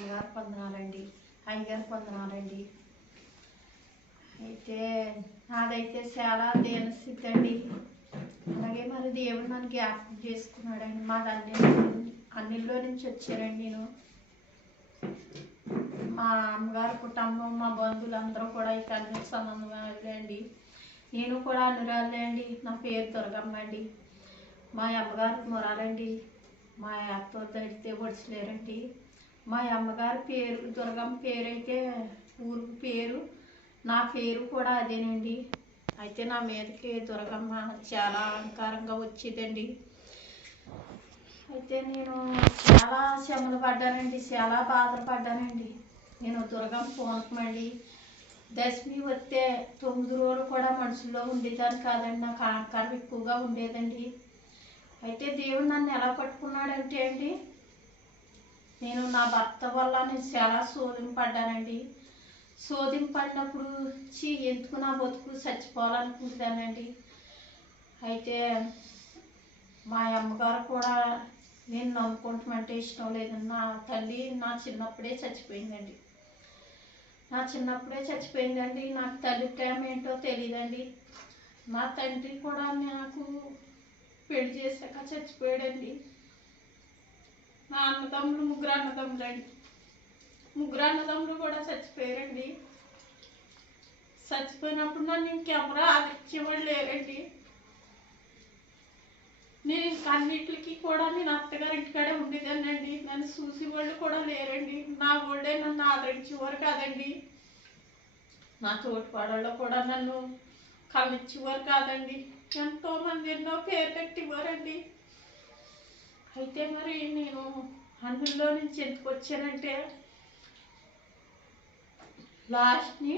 అయ్యగారు పొందనాలండి. అయ్యగారు పొందనాలండి. అయితే నాదైతే చాలా దేనస్థితి అండి అలాగే మరి దేవుడు నన్ను జ్ఞాపకం చేసుకున్నాడండి. మాది అన్ని అన్నిల్లో నుంచి వచ్చారండి నేను. మా అమ్మగారి కుటుంబం మా బంధువులందరూ కూడా ఇక అన్ని సంబంధం అండి నేను కూడా అనురాలే అండి నా పేరు దుర్గమ్మ అండి. మా అమ్మగారికి మొరాలండి. మా అత్త తడితే ఒడిచలేరండి మా అమ్మగారి పేరు దుర్గమ్మ పేరు అయితే ఊరు పేరు. నా పేరు కూడా అదేనండి. అయితే నా మీదకి దుర్గమ్మ చాలా అలంకారంగా వచ్చేదండి. అయితే నేను చాలా శ్రమలు పడ్డానండి చాలా బాధలు పడ్డానండి. నేను దుర్గం పూనకమండి దశమి వస్తే తొమ్మిది రోజులు కూడా మనసులో ఉండేదాన్ని కాదండి. నాకు అలంకారం ఎక్కువగా ఉండేదండి. అయితే దేవుడు నన్ను ఎలా పట్టుకున్నాడంటే అండి నేను నా భర్త వల్ల నేను చాలా శోధింపడ్డానండి. శోధింపడినప్పుడు చీ ఎందుకు నా బతుకు చచ్చిపోవాలనుకుంటానండి అయితే మా అమ్మగారు కూడా నేను నమ్ముకుంటామంటే ఇష్టం లేదండి. నా తల్లి నా చిన్నప్పుడే చచ్చిపోయిందండి. నా చిన్నప్పుడే చచ్చిపోయిందండి. నాకు తల్లి ప్రేమ ఏంటో తెలియదండి మా తండ్రి కూడా నాకు పెళ్ళి చేశాక చచ్చిపోయాడండి. నా అన్నదమ్ములు ముగ్గురు అన్నదమ్ములు అండి. ముగ్గురు అన్నదమ్ములు కూడా చచ్చిపోయారండి. చచ్చిపోయినప్పుడు నన్ను ఇంకెవరో ఆదరించేవాళ్ళు లేరండి. నేను ఇంకా అన్నిటికి కూడా నేను అత్తగారి ఇంటికాడే ఉండేదానండి నన్ను చూసి వాళ్ళు కూడా లేరండి. నా వాళ్ళే నన్ను ఆదరించేవారు కాదండి. నా తోటిపాడల్లో కూడా నన్ను కళ్ళిచ్చేవారు కాదండి. ఎంతో మంది ఎన్నో పేరు పెట్టేవారండి. అయితే మరి నేను అందులో నుంచి ఎందుకు వచ్చానంటే లాస్ట్ని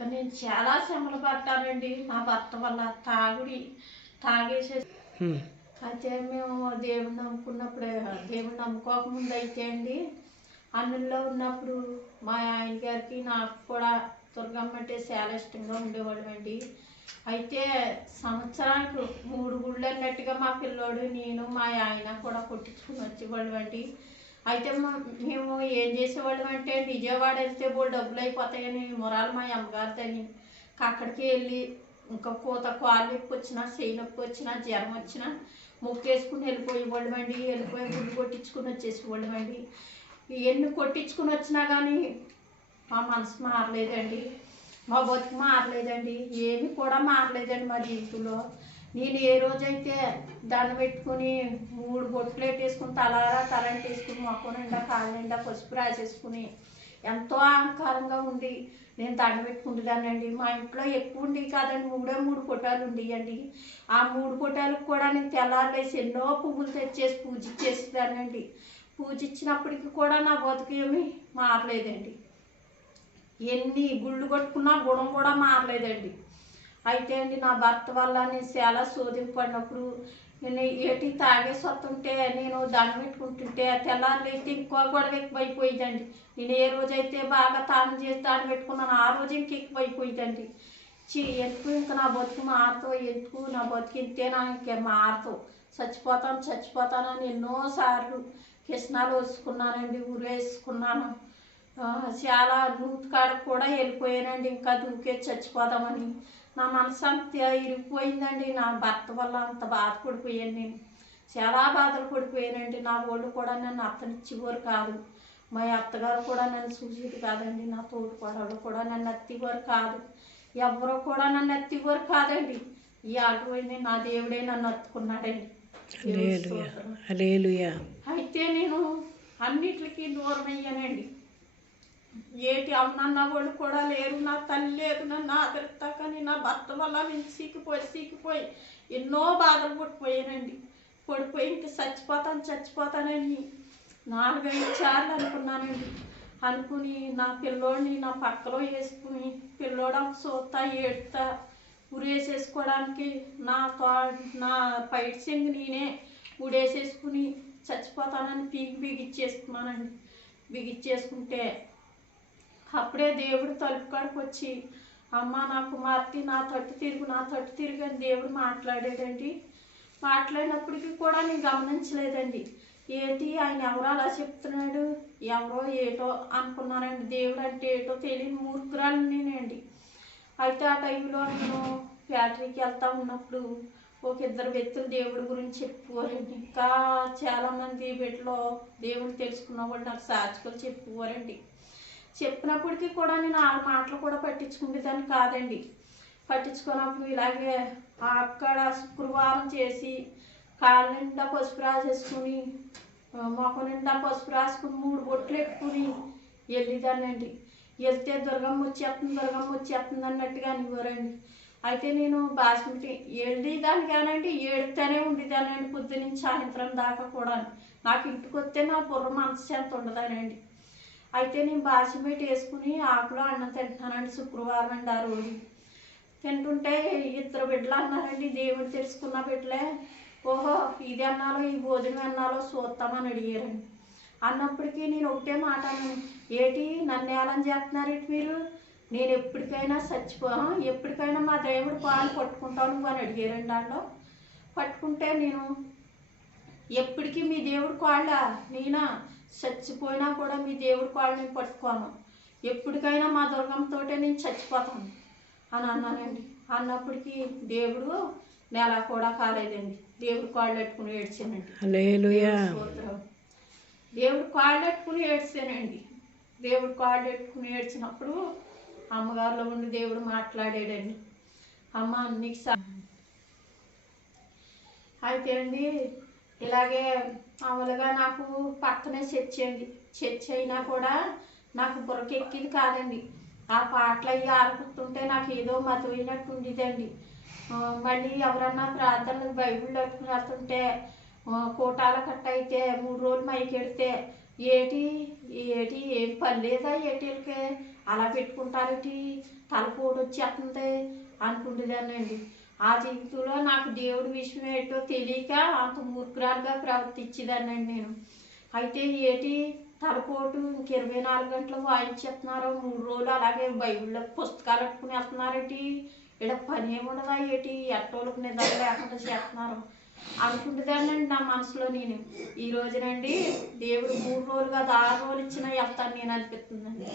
నేను చాలా శ్రమలు పడ్డానండి. నా భర్త వల్ల తాగుడి తాగేసే అయితే మేము దేవుని నమ్ముకున్నప్పుడు దేవుని నమ్ముకోకముందు అయితే అండి అన్నుల్లో ఉన్నప్పుడు మా ఆయన గారికి నాకు కూడా దుర్గమ్మ అంటే చాలా ఇష్టంగా ఉండేవాళ్ళం అండి అయితే సంవత్సరానికి మూడు గుళ్ళు అన్నట్టుగా మా పిల్లోడు నేను మా ఆయన కూడా కొట్టించుకుని వచ్చేవాళ్ళు అండి. అయితే మేము ఏం చేసేవాళ్ళం అంటే విజయవాడ వెళ్తే బోల్ డబ్బులు అయిపోతాయని మొరాలు మా అమ్మగారిదని అక్కడికి వెళ్ళి ఇంకా కూత కాలు నొప్పి వచ్చినా చేయి నొప్పి వచ్చినా జ్వరం వచ్చినా మొక్కేసుకుని వెళ్ళిపోయేవాళ్ళం అండి. వెళ్ళిపోయి గుడ్డు కొట్టించుకుని వచ్చేసేవాళ్ళం అండి. ఎన్ని కొట్టించుకుని వచ్చినా కానీ మా మనసు మారలేదండి. మా బతుకు మారలేదండి. ఏమి కూడా మారలేదండి మా జీవితంలో. నేను ఏ రోజైతే దండ పెట్టుకుని మూడు బొట్లు వేసుకుని తలారా తలంటి వేసుకుని మొక్క నిండా కాళ్ళ నిండా పసుపు రాసేసుకుని ఎంతో అహంకారంగా ఉండి నేను దండ పెట్టుకుంటున్నానండి. మా ఇంట్లో ఎక్కువ ఉండి కాదండి. మూడే మూడు పొటాలు ఉండేయండి. ఆ మూడు పొటాలకు కూడా నేను తెల్లారులేసి ఎన్నో పువ్వులు తెచ్చేసి పూజ ఇచ్చేసేదానండి పూజ ఇచ్చినప్పటికీ కూడా నా బతుకు ఏమీ మారలేదండి. ఎన్ని గుళ్ళు కొట్టుకున్నా గుణం కూడా మారలేదండి. అయితే అండి నా భర్త వల్ల నేను చాలా శోధింపడినప్పుడు నేను ఏటి తాగేసి వస్తుంటే నేను దండం పెట్టుకుంటుంటే తెల్లారులైతే ఇంకో గొడవ ఎక్కువైపోయిందండి. నేను ఏ రోజైతే బాగా తాను చేసి దండం పెట్టుకున్నాను ఆ రోజు ఇంక ఎక్కువైపోయిందండి. చీ ఎందుకు ఇంకా నా బతుకు మారుతో ఎందుకు నా బతుకు ఇంతే నా ఇంకే మారుతో చచ్చిపోతాను చచ్చిపోతానని ఎన్నోసార్లు కిష్ణాలు వేసుకున్నానండి ఊరేసుకున్నాను. చాలా నూతి కాడ కూడా వెళ్ళిపోయానండి. ఇంకా దూకే చచ్చిపోదామని. నా మనసు అంత ఇరిగిపోయిందండి. నా భర్త వల్ల అంత బాధపడిపోయాను నేను. చాలా బాధలు పడిపోయానండి. నా వాళ్ళు కూడా నన్ను అత్తనిచ్చేవారు కాదు. మా అత్తగారు కూడా నన్ను చూసేది కాదండి. నా తోటి కోడళ్ళు కూడా నన్ను అత్తివారు కాదు. ఎవరు కూడా నన్ను అత్తివారు కాదండి. ఈ ఆటపోయింది నా దేవుడే నన్ను అత్తుకున్నాడండి. అయితే నేను అన్నిటికీ దూరం అయ్యానండి ఏటి అవునన్న వాళ్ళు కూడా లేరు. నా తల్లి లేదు. నన్ను ఆదరిస్తా కానీ నా భర్త వల్ల నేను సీకిపోయి సీకిపోయి ఎన్నో బాధలు పడిపోయానండి. పడిపోయి ఇంక చచ్చిపోతాను చచ్చిపోతానని నాలుగైదు సార్లు అనుకున్నానండి. అనుకుని నా పిల్లోడిని నా పక్కలో వేసుకుని పిల్లోడు చూస్తా ఏడుతా ఉరేసేసుకోవడానికి నా తో నా పైట చెంగు నేనే ఉడేసేసుకుని చచ్చిపోతానని పీకి బిగిచ్చేసుకున్నానండి బిగిచ్చేసుకుంటే అప్పుడే దేవుడు తలుపు కాడికి వచ్చి అమ్మ నా కుమార్తె నా తట్టు తిరుగు నా తట్టు తిరుగు అని దేవుడు మాట్లాడాడండి. మాట్లాడినప్పటికీ కూడా నేను గమనించలేదండి. ఏంటి ఆయన ఎవరో అలా చెప్తున్నాడు? ఎవరో ఏటో అనుకున్నానండి దేవుడు అంటే ఏటో తెలియని మూర్ఖురాలు నేనండి. అయితే ఆ టైంలో నేను ఫ్యాక్టరీకి వెళ్తా ఉన్నప్పుడు ఒక ఇద్దరు వ్యక్తులు దేవుడి గురించి చెప్పుకోరండి. ఇంకా చాలామంది వీటిలో దేవుడు తెలుసుకున్న వాళ్ళు నాకు సాక్షులు చెప్పుకోరండి. చెప్పినప్పటికీ కూడా నేను ఆరు మాటలు కూడా పట్టించుకునేదాన్ని కాదండి. పట్టించుకున్నప్పుడు ఇలాగే అక్కడ శుక్రవారం చేసి కాళ్ళ నిండా పసుపు రాసేసుకుని మొఖం నిండా పసుపు రాసుకుని మూడు బొట్లు పెట్టుకుని వెళ్ళేదానండి వెళ్తే దుర్గమ్మ వచ్చేస్తుంది దుర్గమ్మ వచ్చేస్తుంది అన్నట్టుగా అనేవారండి. అయితే నేను బాస్మతి వెళ్ళేదానికేనండి ఏడుతూనే ఉండేదానండి పొద్దు నుంచి సాయంత్రం దాకా కూడా నాకు ఇంటికి వస్తే నా బుర్ర మనసు ఎంత ఉండదానండి. అయితే నేను బాసిమేట్ వేసుకుని ఆకులో అన్నం తింటున్నానండి శుక్రవారం అండి ఆ రోజు. తింటుంటే ఇద్దరు బిడ్డలు అన్నారండి దేవుడు తెలుసుకున్న బిడ్డలే. ఓహో ఇది అన్నాలో ఈ భోజనం అన్నాలో చూస్తామని అడిగారండి. అన్నప్పటికీ నేను ఒకటే మాట ఏటి నన్ను ఏలం చేస్తున్నారు ఇటు మీరు? నేను ఎప్పటికైనా చచ్చిపో ఎప్పటికైనా మా దేవుడు పాలు పట్టుకుంటాను నువ్వు అని అడిగారండి దాంట్లో. పట్టుకుంటే నేను ఎప్పటికీ మీ దేవుడు కాళ్ళ నేనా? చచ్చిపోయినా కూడా మీ దేవుడి కాళ్ళు నేను పట్టుకోను. ఎప్పటికైనా మా దుర్గంతోటే నేను చచ్చిపోతాను. అని అన్నానండి. అన్నప్పటికీ దేవుడు నెల కూడా కాలేదండి. దేవుడు కాళ్ళు పెట్టుకుని ఏడ్చానండి. దేవుడు కాళ్ళు పెట్టుకుని ఏడ్చానండి. దేవుడు కాళ్ళు పెట్టుకుని ఏడ్చినప్పుడు అమ్మగారిలో ఉండి దేవుడు మాట్లాడాడండి. అమ్మ నీకు స- అయితే అండి ఇలాగే మామూలుగా నాకు పక్కనే చర్చ్ అండి చర్చ్ అయినా కూడా నాకు బుర్రకెక్కింది కాదండి. ఆ పాటలు అవి ఆడుకుంటుంటే నాకు ఏదో మతమైనట్టు ఉండేదండి. మళ్ళీ ఎవరన్నా ప్రార్థనలకు బైబిల్ పట్టుకుని వెళ్తుంటే కోటాల కట్ట అయితే మూడు రోజులు మైకెడితే ఏటి ఏటి ఏం పని లేదా ఏటికి అలా పెట్టుకుంటారేటి? తలపోటు వచ్చేస్తుంది అనుకుంటుందానండి ఆ జీవితంలో నాకు దేవుడి విషయం ఏంటో తెలియక అంత మూర్ఖురాలుగా ప్రవర్తించేదానండి నేను. అయితే ఏటి తలపోటు ఇంక ఇరవై నాలుగు గంటలు వాయించేస్తున్నారు మూడు రోజులు అలాగే బైబిల్లో పుస్తకాలు పెట్టుకుని వెళ్తున్నారేటి? ఇక్కడ పని ఏముండదా ఏటి? ఎట్టోళ్ళకి నిద్ర లేకుండా చేస్తున్నారు. అనుకుంటుందానండి నా మనసులో నేను. ఈ రోజునండి దేవుడు మూడు రోజులు కాదు ఆరు రోజులు ఇచ్చినా వెళ్తాను నేను అనిపిస్తుందండి.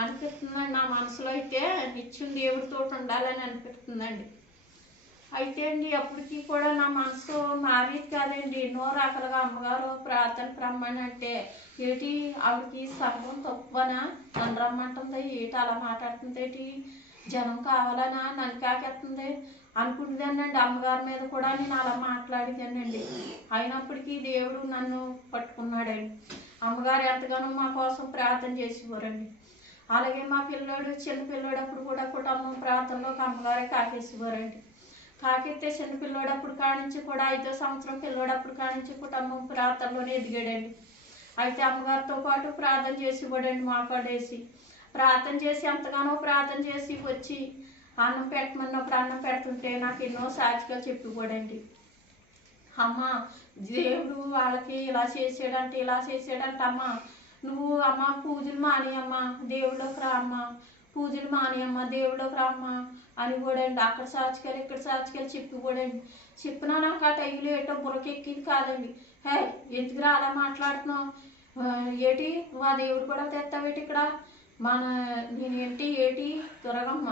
అనిపిస్తుందండి. నా మనసులో అయితే నిత్యం దేవుడితో ఉండాలని అనిపిస్తుందండి. అయితే అండి అప్పటికి కూడా నా మనసు మారేది కాదండి. ఎన్నో రకాలుగా అమ్మగారు ప్రార్థన రమ్మని అంటే ఏటి ఆవిడకి సంఘం తక్కువనా నన్ను రమ్మంటుంది ఏటి అలా మాట్లాడుతుంది ఏంటి జనం కావాలనా నన్ను కాకెత్తుంది అనుకుంటుందానండి అమ్మగారి మీద కూడా నేను అలా మాట్లాడేదానండి అయినప్పటికీ దేవుడు నన్ను పట్టుకున్నాడండి. అమ్మగారు ఎంతగానో మా కోసం ప్రార్థన చేసేవారండి. అలాగే మా పిల్లోడు చిన్న పిల్లోడు అప్పుడు కూడా కుటుంబం ప్రాంతంలో అమ్మగారే కాకేసేవారండి కాకెత్తే చిన్న పిల్లోడప్పుడు కానించి కూడా ఐదో సంవత్సరం పిల్లోడప్పుడు కానించి కుటుంబం ప్రార్థనలోనే ఎదిగాడండి. అయితే అమ్మగారితో పాటు ప్రార్థన చేసి ఇవ్వడండి మాకాడేసి. ప్రార్థన చేసి ఎంతగానో ప్రార్థన చేసి వచ్చి అన్నం పెట్టమన్నప్పుడు అన్నం పెడుతుంటే నాకు ఎన్నో సాక్షిగా చెప్పిపోడండి అమ్మ దేవుడు వాళ్ళకి ఇలా చేసాడంటే ఇలా చేసాడంటే అమ్మ నువ్వు అమ్మ పూజలు మానేయమ్మ అమ్మ దేవుళ్ళకి రా అమ్మ పూజలు మాని అమ్మ దేవుళ్ళకి రా అమ్మ అని కూడా అక్కడ సాచుకెళ్ళి ఇక్కడ సాచుకెళ్ళి చెప్పి కూడా చెప్పినా నాకు ఆ టైంలో ఏటో బురకెక్కింది కాదండి. హే ఎందుకురా అలా మాట్లాడుతున్నావు? ఏటి మా దేవుడు కూడా తెస్తావేటి ఇక్కడ? మన నేనేంటి ఏటి దొరగమ్మ.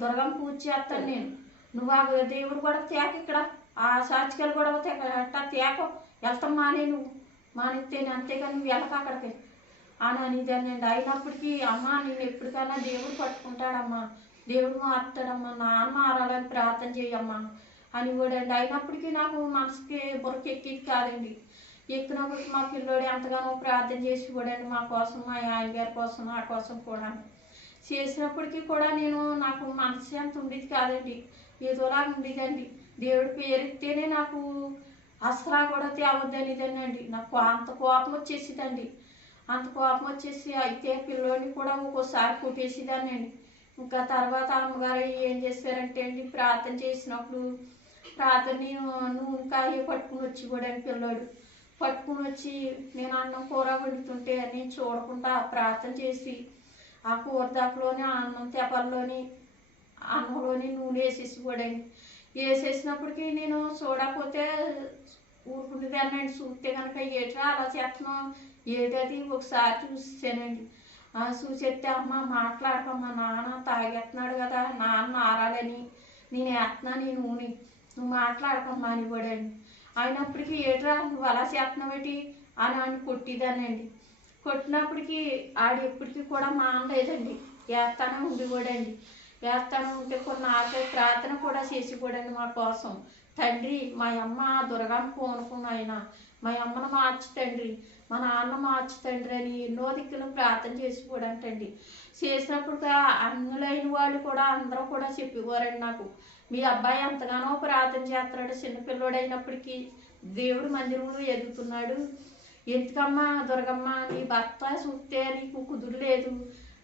దొరగమ్మ పూజ చేస్తాను నేను. నువ్వు ఆ దేవుడు కూడా తేక ఇక్కడ. ఆ సాచికలు కూడా తేక అట్టా తేక. వెళ్తాం మానే నువ్వు. మానేస్తేనే అంతేగాని నువ్వు వెళ్ళక అక్కడికి. అని అనేదానండి అయినప్పటికీ అమ్మ నేను ఎప్పటికైనా దేవుడు పట్టుకుంటాడమ్మా. దేవుడు మారుతాడమ్మా. నాన్న మారాలని ప్రార్థన చేయమ్మా అని కూడా అండి అయినప్పటికీ నాకు మనసుకి బుర్రకెక్కేది కాదండి. ఎక్కినప్పుడు మా పిల్లోడు ఎంతగానో ప్రార్థన చేసి కూడా మా కోసం మా ఆయన గారి కోసం నా కోసం కూడా. చేసినప్పటికీ కూడా నేను నాకు మనసు ఎంత ఉండేది కాదండి. ఏదోలా ఉండేదండి. దేవుడి పేరెత్తేనే నాకు అసలా కూడా తేవద్దనేదానండి నాకు అంత కోపం వచ్చేసేదండి. అంత కోపం వచ్చేసి అయితే పిల్లోడిని కూడా ఒక్కోసారి కొట్టేసేదానండి ఇంకా తర్వాత అమ్మగారు ఏం చేశారంటే అండి ప్రార్థన చేసినప్పుడు ప్రార్థన నూనె కాయ పట్టుకుని వచ్చి కూడా పిల్లోడు. పట్టుకుని వచ్చి నేను అన్నం కూర వండుతుంటే నేను చూడకుండా ప్రార్థన చేసి ఆ కూర దాకలోని అన్నం తెపల్లోని అన్నంలోని నూనె వేసేసి కూడా వేసేసినప్పటికీ నేను చూడకపోతే ఊరుకుంటుందనండి చూస్తే కనుక ఏట్రా అలా చేస్తున్నాం. ఏదది ఒకసారి చూసానండి ఆ చూసేస్తే అమ్మ మాట్లాడకమ్మా నాన్న తాగేస్తున్నాడు కదా నాన్న ఆరాలని నేను వేస్తున్నా నీ నూనె నువ్వు మాట్లాడకమ్మా అని కూడండి అయినప్పటికీ ఏట్రా నువ్వు అలా చేస్తున్నావేటి అని అని కొట్టిదానండి. కొట్టినప్పటికీ ఆడు ఎప్పటికీ కూడా మానలేదండి. వేస్తానే ఉండి అండి వేస్తానే ఉంటే కొన్ని ఆకలి ప్రార్థన కూడా చేసి మా కోసం. తండ్రి మా అమ్మ దుర్గమ్మ కోనుకున్న ఆయన మా అమ్మను మార్చి తండ్రి మా నాన్న మార్చి తండ్రి అని ఎన్నో దిక్కులు ప్రార్థన చేసి కూడా చేసినప్పుడు అన్నులైన వాళ్ళు కూడా అందరూ కూడా చెప్పేవారండి నాకు. మీ అబ్బాయి ఎంతగానో ప్రార్థన చేస్తున్నాడు. చిన్నపిల్లోడైనప్పటికీ దేవుడు మందిరంలో ఎదుగుతున్నాడు. ఎందుకమ్మా దుర్గమ్మ నీ భర్త చూస్తే నీకు కుదురలేదు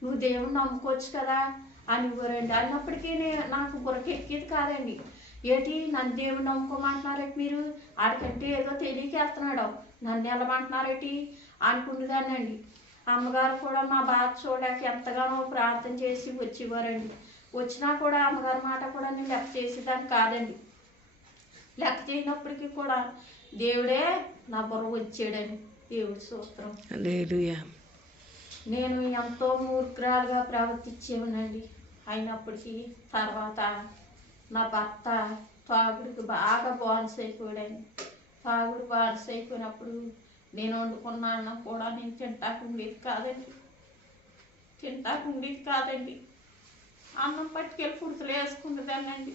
నువ్వు దేవుడు నమ్ముకోవచ్చు కదా అని ఊరండి అన్నప్పటికీ నాకు గురకెక్కేది కాదండి. ఏంటి నన్ను దేవుడు నమ్ముకోమంటున్నారేటి మీరు? ఆడికంటే ఏదో తెలియకేస్తున్నాడు. నన్ను వెళ్ళమంటున్నారేటి? అనుకునేదానండి అమ్మగారు కూడా మా బాధ చూడక ఎంతగానో ప్రార్థన చేసి వచ్చేవారండి. వచ్చినా కూడా అమ్మగారి మాట కూడా నేను లెక్క చేసేదాన్ని కాదండి. లెక్క చేయనప్పటికీ కూడా దేవుడే నా బుర్ర వచ్చాడని దేవుడి సూత్రం. నేను ఎంతో మూర్ఖురాలుగా ప్రవర్తించేవానండి. అయినప్పటికీ తర్వాత నా భర్త తాగుడికి బాగా బాన్స్ అయిపోయాడండి తాగుడు బాన్స్ అయిపోయినప్పుడు నేను వండుకున్న అన్నం కూడా నేను తింటాకు ఉండేది కాదండి. తింటాకు ఉండేది కాదండి. అన్నం పట్టుకెళ్ళి పుడుతులు వేసుకునేదానండి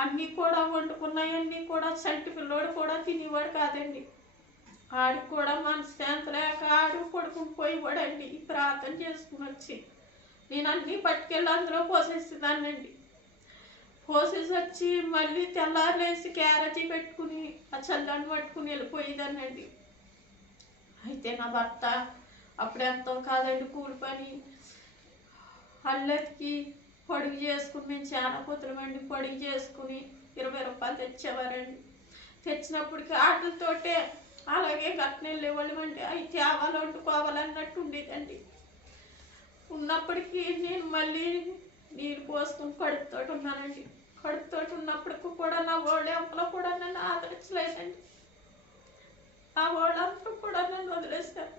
అన్నీ కూడా వండుకున్నాయన్నీ కూడా చంటి పిల్లోడు కూడా తినేవాడు కాదండి. ఆడికి కూడా మనశ్శాంతి లేక ఆడు కొడుకుని పోయేవాడండి. ప్రార్థన చేసుకుని వచ్చి నేను అన్నీ పట్టుకెళ్ళి అందులో పోసేసేదాన్నండి. కోసేసి వచ్చి మళ్ళీ తెల్లారులేసి క్యారేజీ పెట్టుకుని ఆ చల్లని పట్టుకుని వెళ్ళిపోయేదానండి అయితే నా భర్త అప్పుడు ఎంతో కాదండి కూలి పని. అల్లెత్తికి పొడుగు చేసుకుని మేము చాలా కుతులమండి పొడుగు చేసుకుని ఇరవై రూపాయలు తెచ్చేవారండి. తెచ్చినప్పటికి ఆటలతోటే అలాగే గట్టిన వెళ్ళేవాళ్ళమండి అవి తేవాలి వండుకోవాలన్నట్టు ఉండేదండి. ఉన్నప్పటికీ నేను మళ్ళీ నీళ్ళు పోసుకుని కడుపుతోటి ఉన్నానండి. కడుపుతోటి ఉన్నప్పటికీ కూడా నా ఓడి కూడా నన్ను ఆదరించలేదండి. ఆ ఓడంతా కూడా నన్ను వదిలేశారు.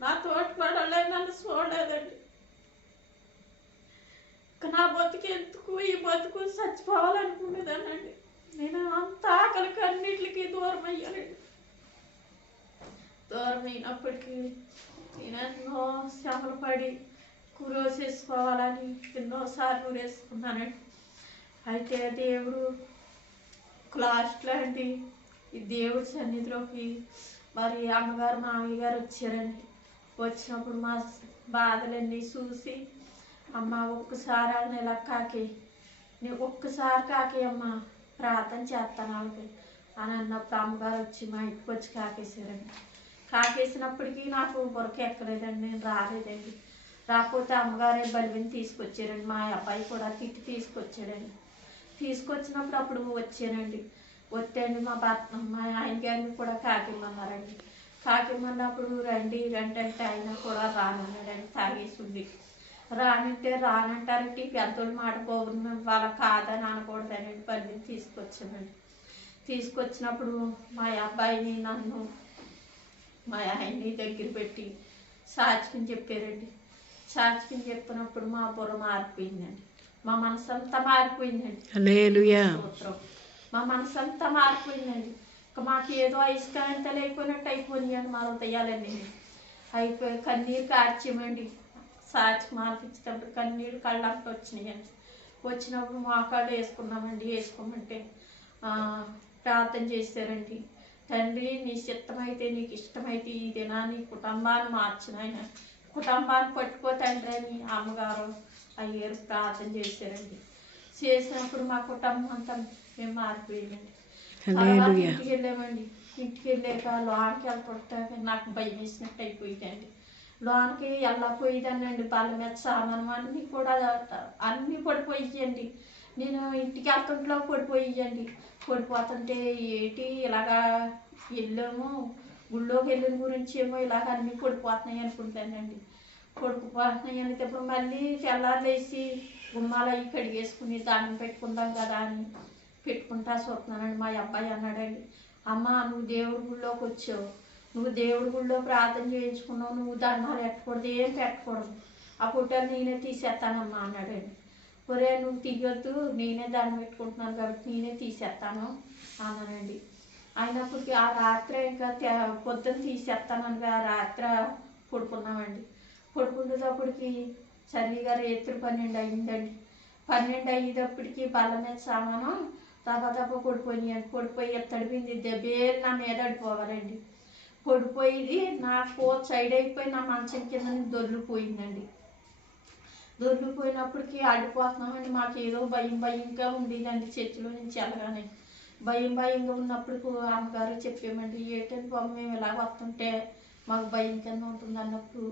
నా తోటి పడలే నన్ను చూడలేదండి. నా బతుకు ఎందుకు? ఈ బతుకు చచ్చిపోవాలనుకునేదానండి నేను అంత ఆకలికి అన్నిటికీ దూరం అయ్యానండి దూరం అయినప్పటికీ నేను ఎన్నో శ్రమలు పడి కురోసేసుకోవాలని ఎన్నోసార్లు వేసుకున్నానండి అయితే దేవుడు లాస్ట్ అండి ఈ దేవుడి సన్నిధిలోకి మరి అమ్మగారు మామయ్య గారు వచ్చారండి వచ్చినప్పుడు మా బాధలన్నీ చూసి అమ్మ ఒక్కసారి ఆయన ఇలా కాకి. నీ ఒక్కసారి కాకి అమ్మ ప్రార్థన చేస్తాను వాళ్ళకి అని అన్నప్పుడు అమ్మగారు వచ్చి మా ఇంటికి వచ్చి కాకేసారండి కాకేసినప్పటికీ నాకు బురక ఎక్కలేదండి నేను రాలేదండి. రాకపోతే అమ్మగారే బలివిని తీసుకొచ్చారండి. మా అబ్బాయి కూడా తిట్టి తీసుకొచ్చాడండి. తీసుకొచ్చినప్పుడు అప్పుడు వచ్చానండి. వచ్చాండి మా భర్త మా ఆయన గారిని కూడా కాకిమ్మన్నారండి. కాకిమ్మన్నప్పుడు రండి రండి అంటే ఆయన కూడా రానన్నాడండి తాగేసింది. రానంటే రానంటారంటే ఈ మాట పోగురు వాళ్ళ కాదని అనకూడదనండి బలివిని తీసుకొచ్చామండి. తీసుకొచ్చినప్పుడు మా అబ్బాయిని నన్ను మా ఆయన్ని దగ్గర పెట్టి సాక్షిని చెప్పారండి. సాక్షిని చెప్పినప్పుడు మా బుర్ర మారిపోయిందండి. మా మనసు అంతా మారిపోయిందండి మా మనసు అంతా మారిపోయిందండి. ఇక మాకు ఏదో అయిష్టంత లేకపోయినట్టు అయిపోయినాయండి మా హృదయాలన్నీ. అయిపోయి కన్నీరు కార్చామండి సాచి మార్పించేటప్పుడు కన్నీళ్ళు కళ్ళంట వచ్చినాయండి. వచ్చినప్పుడు మోకాళ్ళు వేసుకున్నామండి వేసుకోమంటే. ప్రార్థన చేశారండి. తండ్రి నీ చిత్తమైతే నీకు ఇష్టమైతే ఈ దినాన్ని కుటుంబాన్ని మార్చినాయన కుటుంబాన్ని పట్టుకో తండ్రి అని అమ్మగారు అయ్యారు ప్రార్థన చేశారండి. చేసినప్పుడు మా కుటుంబం అంతా మేము హల్లెలూయా. ఇంటికి వెళ్ళామండి. ఇంటికి వెళ్ళాక లోనికి వెళ్తుంటాక నాకు భయం వేసినట్టు అయిపోయిందండి. లోనికి వెళ్ళకపోయేదానండి బల్ల మీద సామాను అన్నీ కూడా అన్నీ పడిపోయాయండి. నేను ఇంటికి వెళ్తుంట్లో పడిపోయాయండి. పడిపోతుంటే ఏంటి ఇలాగా వెళ్ళాము. గుళ్ళోకి వెళ్ళిన గురించి ఏమో ఇలాగ అన్నీ పడిపోతున్నాయి అనుకుంటానండి. పడిపోతున్నాయి అంటే ఇప్పుడు మళ్ళీ తెల్లారులేసి గుమ్మాలు అవి కడిగేసుకుని దండం పెట్టుకుందాం కదా అని పెట్టుకుంటా చూస్తున్నానండి మా అబ్బాయి అన్నాడండి. అమ్మ నువ్వు దేవుడి గుళ్ళోకి వచ్చావు. నువ్వు దేవుడి గుళ్ళో ప్రార్థన చేయించుకున్నావు. నువ్వు దండాలు పెట్టకూడదు ఏం పెట్టకూడదు. ఆ పుట్టలు నేనే తీసేస్తానమ్మా అన్నాడండి. ఒరే నువ్వు తీయొద్దు నేనే దాన్ని పెట్టుకుంటున్నాను కాబట్టి నేనే తీసేస్తాను అన్నానండి. అయినప్పటికీ ఆ రాత్రి ఇంకా పొద్దున్న తీసేస్తానని ఆ రాత్రి పడుకున్నామండి. పడుకునేటప్పటికి గారు రేత్రి పన్నెండు అయిందండి. పన్నెండు అయ్యేటప్పటికి బల్ల మీద సామానం తప్ప తప్ప పడిపోయి పడిపోయి తడిపింది దెబ్బేలు నా మీద పడిపోవాలండి పడిపోయింది నా ఫోర్ సైడ్ అయిపోయి నా మంచం కింద దొర్లిపోయిందండి. దొర్లిపోయినప్పటికీ ఆడిపోతున్నామండి. మాకు ఏదో భయం భయంగా ఉండేదండి చర్చిలో నుంచి వెళ్ళగానే భయం భయంగా ఉన్నప్పుడు అమ్మగారు చెప్పామండి ఏంటంటే బాబు మేము ఇలా వస్తుంటే మాకు భయంకరంగా ఉంటుంది అన్నప్పుడు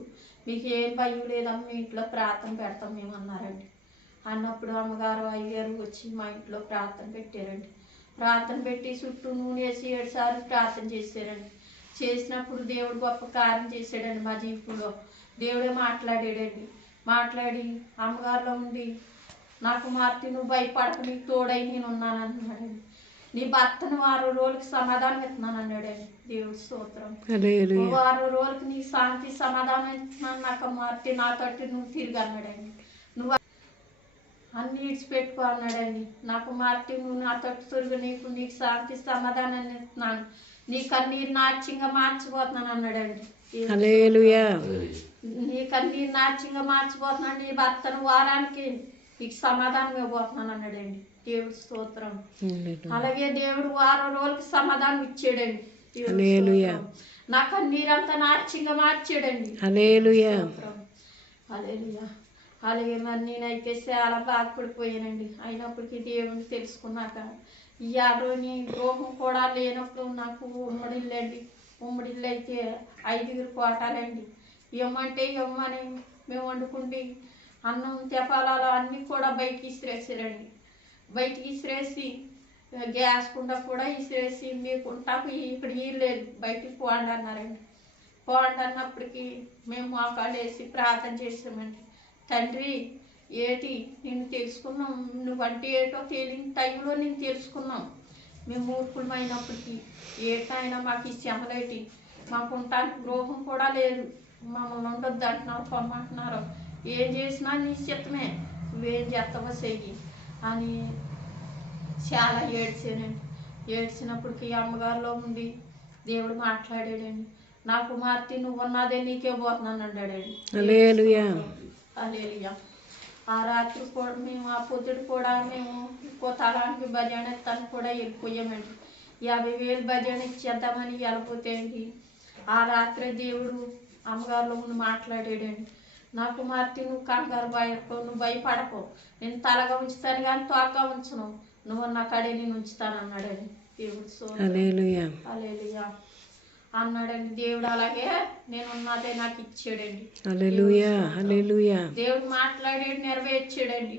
మీకు ఏం భయం లేదమ్మ మీ ఇంట్లో ప్రార్థన పెడతాం మేము అన్నారండి. అన్నప్పుడు అమ్మగారు అయ్యగారు వచ్చి మా ఇంట్లో ప్రార్థన పెట్టారండి. ప్రార్థన పెట్టి చుట్టూ నూనె వేసి ఏడుసార్లు ప్రార్థన చేశారండి. చేసినప్పుడు దేవుడు గొప్ప కార్యం చేశాడండి మా జీవితంలో. దేవుడే మాట్లాడాడండి. మాట్లాడి అమ్మగారిలో ఉండి నా కుమార్తె నువ్వు భయపడక నీకు తోడై నేను ఉన్నాను అన్నాడండి నీ భర్తను ఆరు రోజులకి సమాధానం ఇస్తున్నాను అన్నాడండి దేవుడి స్తోత్రం. వారం రోజులకి నీ శాంతి సమాధానం ఇస్తున్నాను నా కుమార్తె నా తోటి నువ్వు తిరిగి అన్నాడండి. నువ్వు అన్ని ఇడిచిపెట్టుకో అన్నాడండి. నా కుమార్తె నువ్వు నా తోటి తిరుగు నీకు నీకు శాంతి సమాధానాన్ని ఇస్తున్నాను. నీ కన్నీరు నాట్యంగా మార్చిపోతున్నాను అన్నాడండి. నీ కన్నీరు నాట్యంగా మార్చిపోతున్నాను. నీ భర్తను వారానికి నీకు సమాధానం ఇవ్వబోతున్నాను అన్నాడండి. దేవుడి స్తోత్రం. అలాగే దేవుడు వారం రోజులకి సమాధానం ఇచ్చాడండి. స్తోత్రం. నా కన్నీరంతా నాట్యంగా మార్చాడండి. అలేలుయా అలాగే మరి నేనైతే చాలా బాధపడిపోయానండి. అయినప్పటికీ దేవుని తెలుసుకున్నాక ఈ ఆడోని గృహం కూడా లేనప్పుడు నాకు ఉమ్మడి ఇల్లు అండి ఉమ్మడి ఇల్లు అయితే ఐదుగురు కోటాలండి. ఇవ్వమంటే ఇవ్వమని మేము వండుకుండి అన్నం తెపాలాలు అన్నీ కూడా బయటికి ఇసిరేసారండి. బయటికి ఇసిరేసి గ్యాస్ కుండ కూడా ఇసిరేసి మీకు ఉంటాకు ఇక్కడ లేదు బయటికి పోండి అన్నారండి పోండి అన్నప్పటికీ మేము మోకాళ్ళు వేసి ప్రార్థన చేసామండి తండ్రి ఏటి నేను తెలుసుకున్నాం. నువ్వంటే ఏటో తెలియని టైంలో నేను తెలుసుకున్నాం. మేము మూర్ఖులమైనప్పటికీ ఏటైనా మాకు ఈ చెమలేటి మాకు ఉండటానికి గృహం కూడా లేదు. మమ్మల్ని ఉండొద్దు అంటున్నారు పొమ్మంటున్నారు. ఏం చేసినా నీ చిత్తమే నువ్వేం చేస్తావో చెయ్యి అని చాలా ఏడ్చానండి. ఏడ్చినప్పటికీ అమ్మగారిలో ఉండి దేవుడు మాట్లాడాడండి. నా కుమార్తె నువ్వు ఉన్నదే నీకే పోతున్నాను అన్నాడండి. ఆ రాత్రి కూడా మేము ఆ పొద్దుడు కూడా మేము ఇంకో తలానికి భజన ఎత్తాను కూడా వెళ్ళిపోయామండి. యాభై వేలు భజన ఇచ్చేద్దామని వెళ్ళిపోతే అండి. ఆ రాత్రి దేవుడు అమ్మగారిలో ఉండి మాట్లాడాడండి. నా కుమార్తె నువ్వు కంగారు భయపో నువ్వు భయపడకు. నేను తలగా ఉంచుతాను కానీ తోకగా ఉంచను. నువ్వు నా కడే నేను ఉంచుతాను అన్నాడండి దేవుడు సో అలేలుయా అన్నాడండి దేవుడు అలాగే నేను ఉన్నదే నాకు ఇచ్చాడండి. దేవుడు మాట్లాడాడు నెరవేర్చాడండి.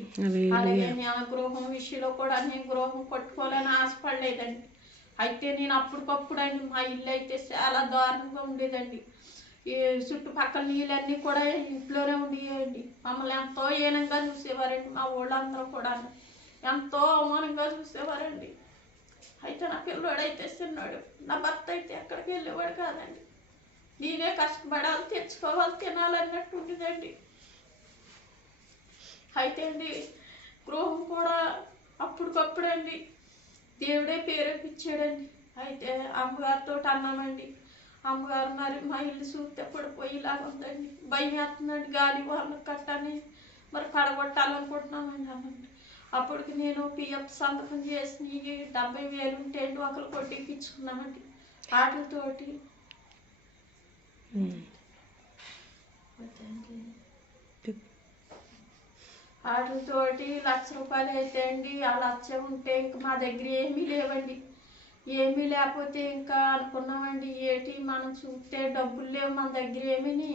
అలాగే నేను గృహం విషయంలో కూడా నేను గృహం కొట్టుకోవాలని ఆశపడలేదండి. అయితే నేను అప్పటికప్పుడు అండి మా ఇల్లు అయితే చాలా దారుణంగా ఉండేదండి. ఈ చుట్టుపక్కల నీళ్ళన్నీ కూడా ఇంట్లోనే ఉండేయండి. మమ్మల్ని ఎంతో హీనంగా చూసేవారండి మా ఊళ్ళందరూ కూడా ఎంతో అవమానంగా చూసేవారండి. అయితే నా పిల్లోడు అయితే తిన్నాడు. నా భర్త అయితే ఎక్కడికి వెళ్ళేవాడు కాదండి. నేనే కష్టపడాలి తెచ్చుకోవాలి తినాలన్నట్టు ఉండేదండి. అయితే అండి గృహం కూడా అప్పటికప్పుడు అండి దేవుడే పేరు అయితే అమ్మగారితో అన్నామండి అమ్మగారు మరి మా ఇల్లు చూస్తే పడిపోయేలాగా ఉందండి. భయం వేస్తుందండి గాలి వాళ్ళకి కట్టని. మరి కడగొట్టాలనుకుంటున్నామండి అనండి అప్పటికి నేను పిఎఫ్ సంతకం చేసి డెబ్బై వేలు ఉంటే ఒకరు కొట్టికిచ్చుకున్నామండి ఆటలతోటి. ఉమ్. వాటితోటి లక్ష రూపాయలు అయితే అండి ఆ లక్ష ఉంటే ఇంకా మా దగ్గర ఏమీ లేవండి. ఏమీ లేకపోతే ఇంకా అనుకున్నామండి ఏటి మనం చూస్తే డబ్బులు లేవు మన దగ్గర ఏమీని?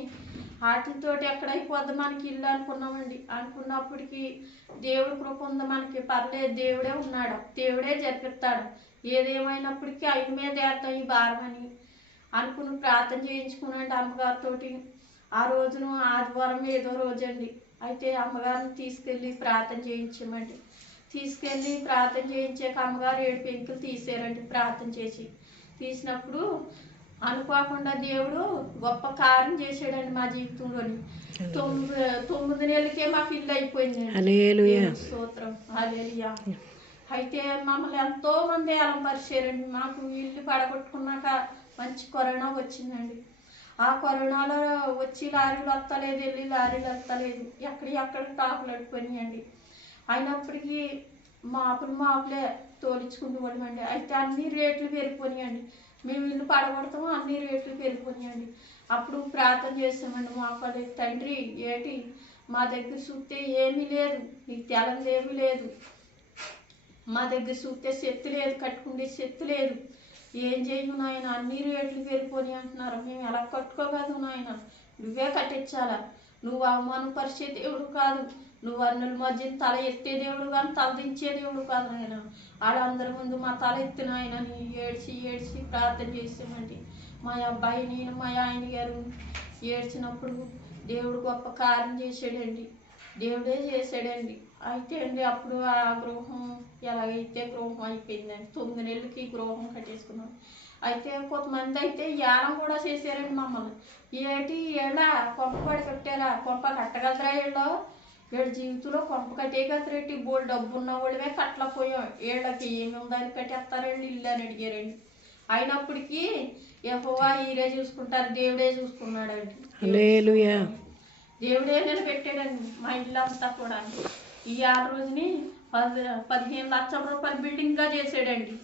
వాటితోటి ఎక్కడైపోద్ది మనకి ఇల్లు అనుకున్నామండి. అనుకున్నప్పటికీ దేవుడి కృప ఉంది మనకి. పర్లేదు దేవుడే ఉన్నాడు. దేవుడే జరిపిస్తాడు. ఏదేమైనప్పటికీ ఆయన మీద వేస్తాం ఈ భారమని అనుకుని ప్రార్థన చేయించుకున్నాండి అమ్మగారితోటి. ఆ రోజును ఆదివారం ఏదో రోజు అండి అయితే అమ్మగారిని తీసుకెళ్ళి ప్రార్థన చేయించామండి. తీసుకెళ్ళి ప్రార్థన చేయించాక అమ్మగారు ఏడు పెంకులు తీసారండి ప్రార్థన చేసి. తీసినప్పుడు అనుకోకుండా దేవుడు గొప్ప కార్యం చేశాడండి మా జీవితంలోని. తొమ్మిది తొమ్మిది నెలలకే మాకు ఇల్లు అయిపోయిందండి హల్లెలూయా. దేవుని స్తోత్రం. హల్లెలూయా. అయితే మమ్మల్ని ఎంతో మంది అలంపరిచారండి. మాకు ఇల్లు పడగొట్టుకున్నాక మంచి కరోనా వచ్చిందండి. ఆ కరోనాలో వచ్చి లారీలు వస్తలేదు వెళ్ళి లారీలు వస్తలేదు. ఎక్కడి ఎక్కడ టాకులు అడిపోయినాయండి అయినప్పటికీ మాపులు మాపులే తోలించుకుంటూ పోయామండి అయితే అన్ని రేట్లు పెరిగిపోయాయండి మేము ఇల్లు పడగొడతాము అన్ని రేట్లు పెరిగిపోయాయండి అప్పుడు ప్రార్థన చేస్తామండి మా పది తండ్రి ఏటి మా దగ్గర చూస్తే ఏమీ లేదు నీకు తెలం ఏమీ లేదు. మా దగ్గర చూస్తే శక్తి లేదు కట్టుకుంటే శక్తి లేదు. ఏం చేయను నాయన అన్ని రేట్లు పెరిగిపోయి అంటున్నారు. మేము ఎలా కట్టుకోగలదు నాయన? నువ్వే కట్టించాలా? నువ్వు అవమానపరిచే దేవుడు కాదు. నువ్వు అన్నుల మధ్య తల ఎత్తే దేవుడు కానీ తలదించే దేవుడు కాదు నాయన. వాళ్ళందరి ముందు మా తలెత్తిన ఆయన ఏడ్చి ఏడ్చి ప్రార్థన చేసామండి మా అబ్బాయి నేను మా ఆయన గారు ఏడ్చినప్పుడు దేవుడు గొప్ప కార్యం చేసాడండి దేవుడే చేశాడండి. అయితే అండి అప్పుడు ఆ గృహం ఎలాగైతే గృహం అయిపోయిందండి తొమ్మిది నెలలకి గృహం కట్టేసుకున్నాం. అయితే కొంతమంది అయితే యానం కూడా చేశారండి మమ్మల్ని. ఏటి ఏళ్ళ కొంప పడి కట్టారా? కొంప కట్టగలరా వీళ్ళు? వీళ్ళ జీవితంలో కొంప కట్టే కట్టరేటి బోల్ డబ్బు ఉన్న వాళ్ళమే కట్టలేకపోయాం వీళ్ళకి ఏమి ఉందని కట్టేస్తారండి ఇల్లు అని అడిగారండి. అయినప్పటికీ యెహోవా ఈరే చూసుకుంటారు దేవుడే చూసుకున్నాడండి. దేవుడే నిలబెట్టాడండి మా ఇల్లు అంతా కూడా. ఈ ఆరు రోజుని పది పదిహేను లక్షల రూపాయల బిల్డింగ్గా చేసాడండి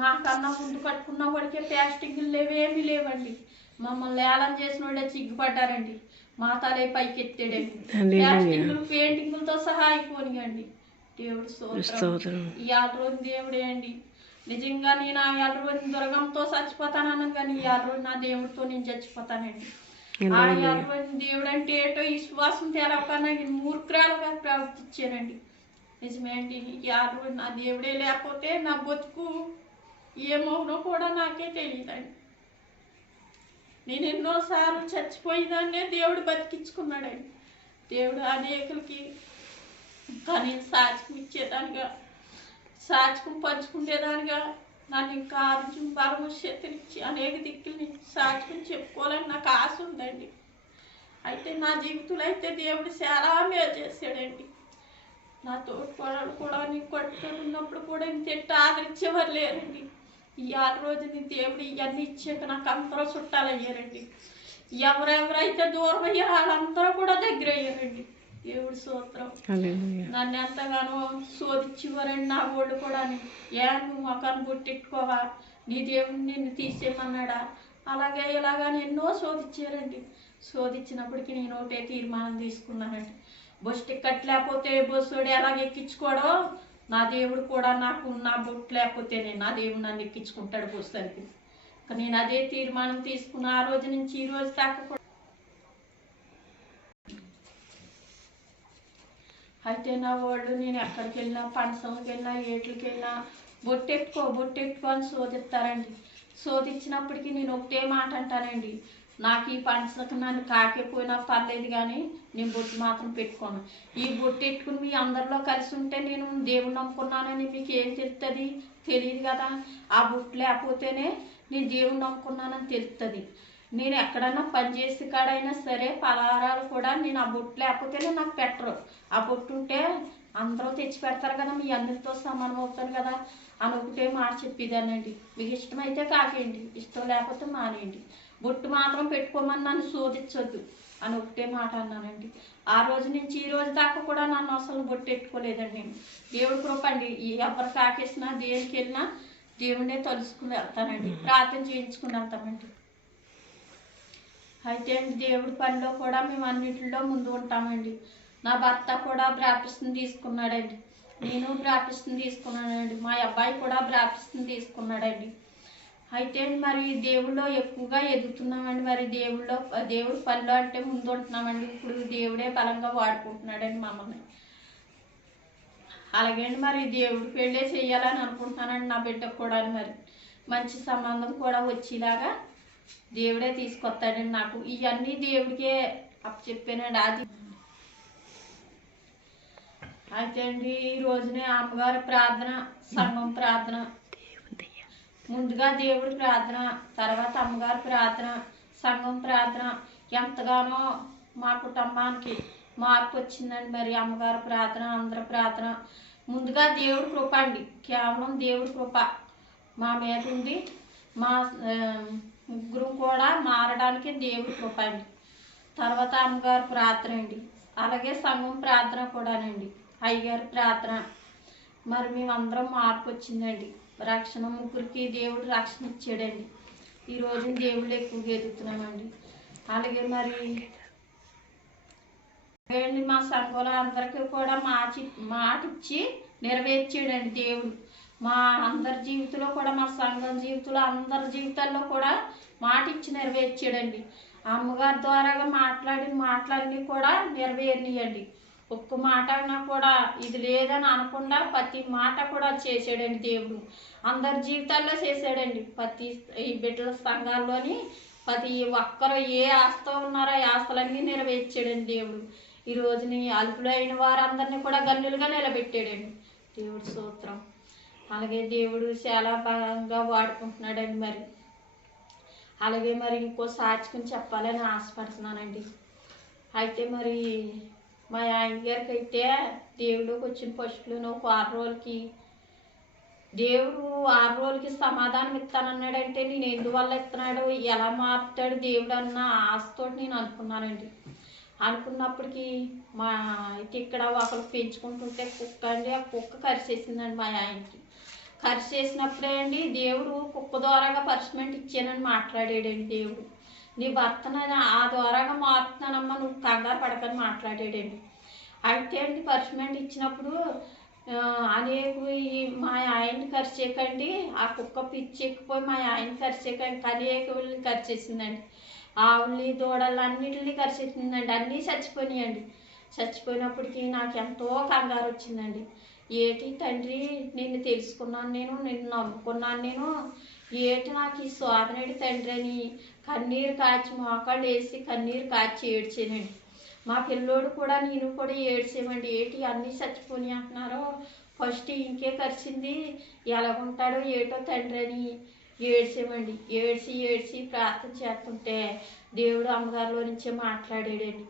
మాకన్నా ముందు కట్టుకున్న వాడికే ప్లాస్టింగ్లు లేవేమీ లేవండి. మమ్మల్ని ఏలం చేసిన వాళ్ళే చిగ్గుపడ్డారండి. మా తలే పైకి ఎత్తాడండి హల్లెలూయా ప్లాస్టింగ్లు పెయింటింగ్లతో సహా అయిపోనియండి. దేవుడు స్తోత్రం. ఆరు రోజు దేవుడే అండి. నిజంగా నేను ఆ ఏడు రోజు దుర్గంతో చచ్చిపోతానన్నాను కానీ ఈ ఆరు రోజు నా దేవుడితో నేను చచ్చిపోతానండి. ఆ ఏడు రోజు దేవుడు అంటే ఏటో ఈ విశ్వాసం తెలవకన్నా మూర్ఖురాలుగా ప్రవర్తించానండి. నిజమే అండి రోజు నా దేవుడే లేకపోతే నా బతుకు ఏమవునో కూడా నాకే తెలియదండి. నేను ఎన్నోసార్లు చచ్చిపోయేదాన్నే దేవుడు బతికించుకున్నాడండి దేవుడు అనేకులకి ఇంకా నేను ఇచ్చేదానిగా సాక్ష్యం పంచుకునేదానిగా నన్ను ఇంకా ఆరోగ్యం బలము శక్తినిచ్చి అనేక దిక్కుల్ని సాక్ష్యం చెప్పుకోవాలని నాకు ఆశ ఉందండి. అయితే నా జీవితంలో అయితే దేవుడు చాలా మేలు చేశాడండి. నా తోటి కూడా నేను కొట్టుకొని ఉన్నప్పుడు కూడా ఇంత ఆదరించేవారు లేరండి. ఈ ఆరు రోజుని దేవుడు ఇవన్నీ ఇచ్చాక నాకు అందరూ చుట్టాలయ్యారండి ఎవరెవరైతే దూరం అయ్యారో వాళ్ళందరూ కూడా దగ్గర అయ్యారండి. దేవుడి సూత్రం నన్ను ఎంతగానో శోధించేవారండి నా వాళ్ళు కూడా ఏ నువ్వు మొఖాన్ని బొట్టెట్టుకోవా నీ దేవుడిని నిన్ను తీసేయమన్నాడా? అలాగే ఇలాగని ఎన్నో శోధించారండి. శోధించినప్పటికీ నేను ఒకటే తీర్మానం తీసుకున్నానండి. బస్ టికెట్ లేకపోతే బస్సుడు ఎలాగ ఎక్కించుకోడో నా దేవుడు కూడా నాకు నా బొట్టు లేకపోతే నేను నా దేవుడు నన్ను ఎక్కించుకుంటాడు పుస్తకానికి నేను అదే తీర్మానం తీసుకున్న ఆ రోజు నుంచి ఈ రోజు దాకా కూడా. అయితే నా వాళ్ళు నేను ఎక్కడికి వెళ్ళినా పనసంకి వెళ్ళినా ఏట్లకి వెళ్ళినా బొట్టెట్టుకో బొట్టెట్టుకో అని శోధిస్తారండి శోధించినప్పటికీ నేను ఒకటే మాట అంటానండి. నాకు ఈ పంచకు నన్ను కాకపోయినా పర్లేదు కానీ నేను బొట్టు మాత్రం పెట్టుకోను. ఈ బొట్టు పెట్టుకుని మీ అందరిలో కలిసి ఉంటే నేను దేవుడు నమ్ముకున్నానని మీకు ఏం తెలుస్తుంది తెలియదు కదా. ఆ బొట్టు లేకపోతేనే నేను దేవుడు నమ్ముకున్నానని తెలుస్తుంది నేను ఎక్కడన్నా పని చేసే కాడైనా సరే పలహారాలు కూడా నేను ఆ బొట్టు లేకపోతేనే నాకు పెట్టరు. ఆ బొట్టు ఉంటే అందరూ తెచ్చి పెడతారు కదా మీ అందరితో సమానం అవుతాను కదా అని ఒకటే మాట చెప్పేదానండి మీకు ఇష్టమైతే కాకేయండి ఇష్టం లేకపోతే మానేయండి. బొట్టు మాత్రం పెట్టుకోమని నన్ను శోధించొద్దు అని ఒకటే మాట అన్నానండి. ఆ రోజు నుంచి ఈ రోజు దాకా కూడా నన్ను అసలు బొట్టు పెట్టుకోలేదండి నేను. దేవుడి కృప అండి. ఎవరు తాకేసినా దేనికి వెళ్ళినా దేవుడినే తలుసుకుని వెళ్తానండి ప్రార్థన చేయించుకుని వెళ్తామండి అయితే అండి దేవుడి పనిలో కూడా మేము అన్నింటిలో ముందు ఉంటామండి. నా భర్త కూడా బ్రాపిస్ని తీసుకున్నాడండి. నేను బ్రాపిస్ని తీసుకున్నానండి. మా అబ్బాయి కూడా బ్రాపిస్ని తీసుకున్నాడండి. అయితే మరి దేవుళ్ళు ఎక్కువగా ఎదుగుతున్నామండి. మరి దేవుళ్ళు దేవుడు పళ్ళు అంటే ముందు ఉంటున్నామండి. ఇప్పుడు దేవుడే బలంగా వాడుకుంటున్నాడండి మమ్మల్ని. అలాగే అండి మరి దేవుడు పెళ్ళే చేయాలని అనుకుంటున్నానండి నా బిడ్డకు కూడా మరి. మంచి సంబంధం కూడా వచ్చేలాగా దేవుడే తీసుకొస్తాడండి నాకు. ఇవన్నీ దేవుడికే అప్పచెప్పానండి అది అయితే అండి ఈ రోజునే అమ్మగారి ప్రార్థన సంఘం ప్రార్థన. ముందుగా దేవుడి ప్రార్థన తర్వాత అమ్మగారి ప్రార్థన సంఘం ప్రార్థన. ఎంతగానో మా కుటుంబానికి మార్పు వచ్చిందండి మరి అమ్మగారి ప్రార్థన అందరి ప్రార్థన. ముందుగా దేవుడి కృప అండి. కేవలం దేవుడి కృప మా మీద ఉంది. మా ముగ్గురు కూడా మారడానికి దేవుడి కృప అండి. తర్వాత అమ్మగారి ప్రార్థన అండి. అలాగే సంఘం ప్రార్థన కూడానండి. అయ్యగారి ప్రార్థన. మరి మేమందరం మార్పు వచ్చిందండి. రక్షణ ముగ్గురికి దేవుడు రక్షణ ఇచ్చాడండి. ఈ రోజున దేవుళ్ళు ఎక్కువగా ఎదుగుతున్నామండి. అలాగే మరి ఏంటి మా సంఘంలో అందరికీ కూడా మాచి మాట ఇచ్చి నెరవేర్చాడండి దేవుడు. మా అందరి జీవితంలో కూడా మా సంఘం జీవితంలో అందరి జీవితాల్లో కూడా మాట ఇచ్చి నెరవేర్చాడండి. అమ్మగారి ద్వారాగా మాట్లాడిన మాటలన్నీ కూడా నెరవేరినాయండి. ఒక్క మాట అన్నా కూడా ఇది లేదని అనకుండా ప్రతి మాట కూడా చేసాడండి దేవుడు. అందరి జీవితాల్లో చేసాడండి ప్రతి ఈ బిడ్డల సంఘాల్లోని ప్రతి ఒక్కరు ఏ ఆస్త ఉన్నారో ఆ ఆస్తులన్నీ నెరవేర్చాడండి దేవుడు. ఈ రోజుని అల్పులు అయిన వారందరినీ కూడా గల్లులుగా నిలబెట్టాడండి దేవుడు సూత్రం. అలాగే దేవుడు చాలా బాగా వాడుకుంటున్నాడండి మరి. అలాగే మరి ఇంకో సాచుకుని చెప్పాలని ఆశపడుతున్నానండి. అయితే మరి మా ఆయన గారికి అయితే దేవుడికి వచ్చిన పశువులను ఒక ఆరు రోజులకి దేవుడు ఆరు రోజులకి సమాధానం ఇస్తానన్నాడంటే నేను ఎందువల్ల ఇస్తున్నాడు? ఎలా మారుతాడు దేవుడు అన్న ఆశతో నేను అనుకున్నానండి. అనుకున్నప్పటికీ మా అయితే ఇక్కడ ఒకరు పెంచుకుంటుంటే కుక్క అండి ఆ కుక్క కరిచేసిందండి మా ఆయనకి. కరిచేసినప్పుడే అండి దేవుడు కుక్క ద్వారాగా పనిష్మెంట్ ఇచ్చానని మాట్లాడాడండి దేవుడు. నీ భర్తను ఆ ద్వారాగా మారుతున్నానమ్మా నువ్వు కంగారు పడకని మాట్లాడాడండి అయితే అండి పనిష్మెంట్ ఇచ్చినప్పుడు అనేకు ఈ మా ఆయన్ని కరిచేకండి ఆ కుక్క పిచ్చి ఎక్కిపోయి మా ఆయన కరిచేకండి అనేకుల్ని వాళ్ళని కరిచేసిందండి. ఆవుల్ని దూడలు అన్నిటిని కరిచేసిందండి. అన్నీ చచ్చిపోయినాయండి. చచ్చిపోయినప్పటికీ నాకు ఎంతో కంగారు వచ్చిందండి. ఏటి తండ్రి నిన్ను తెలుసుకున్నాను నేను నిన్ను నమ్ముకున్నాను నేను. ఏటి నాకు ఈ శోధనడి తండ్రి అని కన్నీరు కాచి మోకాళ్ళు వేసి కన్నీరు కాచి ఏడ్చేనండి. మా పిల్లోడు కూడా నేను కూడా ఏడ్చేమండి. ఏటి అన్నీ చచ్చిపోయి అంటున్నారో? ఫస్ట్ ఇంకే కరిచింది. ఎలాగుంటాడో ఏటో తండ్రి అని ఏడ్చేమండి. ఏడ్చి ఏడ్చి ప్రార్థన చేస్తుంటే దేవుడు అమ్మగారిలో నుంచే మాట్లాడాడండి.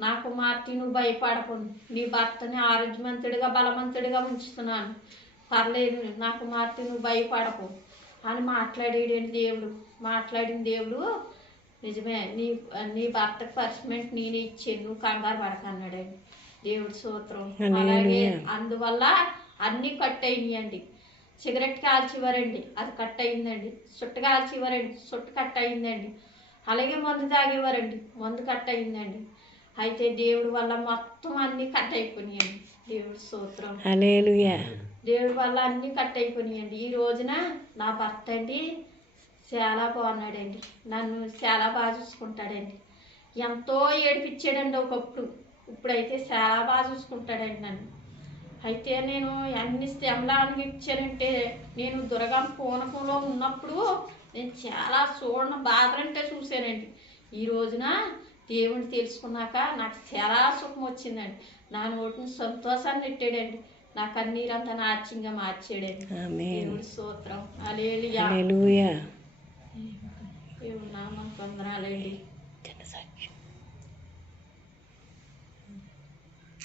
నా కుమార్తె నువ్వు భయపడకు. నీ భర్తని ఆరోగ్యవంతుడిగా బలవంతుడిగా ఉంచుతున్నాను. పర్లేదు నా కుమార్తె నువ్వు భయపడకు అని మాట్లాడాడండి దేవుడు. మాట్లాడిన దేవుడు నిజమే నీ నీ భర్తకు పనిష్మెంట్ నేనే ఇచ్చాను నువ్వు కంగారు పడక దేవుడి సూత్రం అలాగే అందువల్ల అన్నీ కట్ అయినాయండి. సిగరెట్ కాల్చివారండి అది కట్ అయిందండి. చుట్టు కాల్చివారండి చుట్టు కట్ అయిందండి. అలాగే మందు తాగేవారండి మందు కట్ అయిందండి. అయితే దేవుడి వల్ల మొత్తం అన్నీ కట్ అయిపోయినాయండి దేవుడి సూత్రం దేవుడి వల్ల అన్నీ కట్ అయిపోయినాయండి. ఈ రోజున నా భర్త అండి చాలా బాగున్నాడండి. నన్ను చాలా బాగా చూసుకుంటాడండి. ఎంతో ఏడిపించాడండి ఒకప్పుడు. ఇప్పుడైతే చాలా బాగా చూసుకుంటాడండి నన్ను. అయితే నేను అన్ని శ్రమలు ఇచ్చానంటే నేను దుర్గం పూనకంలో ఉన్నప్పుడు నేను చాలా చూడని బాధలంటే చూశానండి. ఈ రోజున దేవుని తెలుసుకున్నాక నాకు చాలా సుఖం వచ్చిందండి. నా నోటిని సంతోషాన్ని పెట్టాడండి. నా కన్నీరంతా నాట్యంగా మార్చాడండి. దేవుడి సూత్రం అలేలియా హల్లెలూయా దేవుడు నామం పొందనాలండి